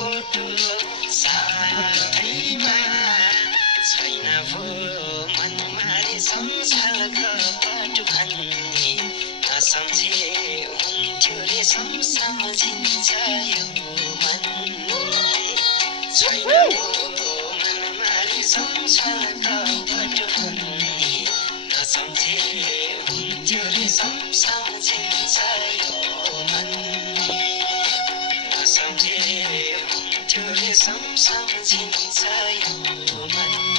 photo साथैमा छैन भो मनमा रे संसारको पटु भन्ने नसम्झे हुन्थ्यो रे सम्झिन्छ यो मन छैन भो मनमा रे संसारको पटु भन्ने नसम्झे हुन्थ्यो रे सम्झिन्छ यो मन नसम्झे हुन्थ्यो रे सम्झिन्छ यो मन